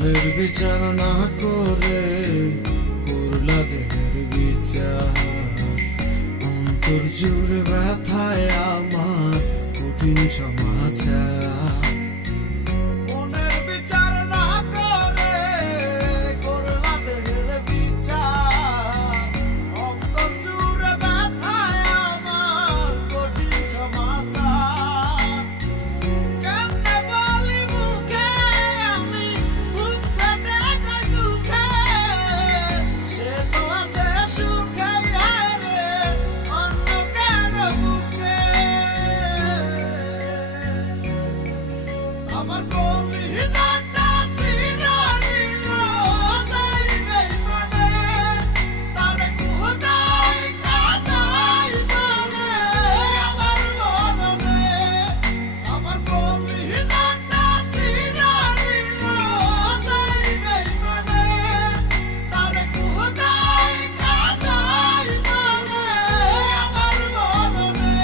মনের বিচার না করে করলা দেহের বিচার, অন্তর জুড়ে ব্যথায় আমার কঠিন সমাচার। মনের বিচার না করে করলা দেহের বিচার, অন্তর জুড়ে ব্যথায় আমার কঠিন সমাচার। কেমনে বলি মুখে আমি বুক ফেটে যায় দুঃখে, সে তো আছে সুখে রে অন্য কারো বুকে। আমার কলিজাটা ছিঁড়া নিল সেই বেইমানে, তারে কোথায় কাঁদাই বলে আমার মরণে। আমার কলিজাটা ছিঁড়া নিল সেই বেইমানে, তারে কোথায় কাঁদাই বলে আমার মরণে।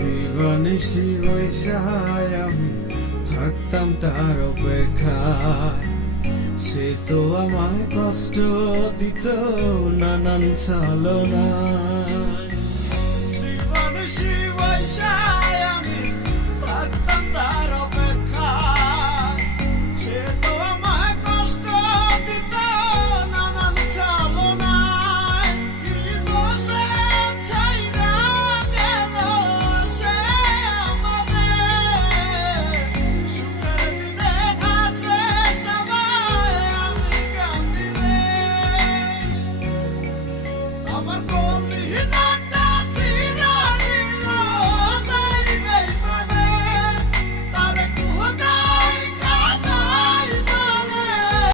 দিবানিশি বৈশায় আমি থাকতাম তার অপেক্ষায়, সে তো আমায় কষ্ট দিত নানান ছলনায়। দিবানিশি বৈশাখ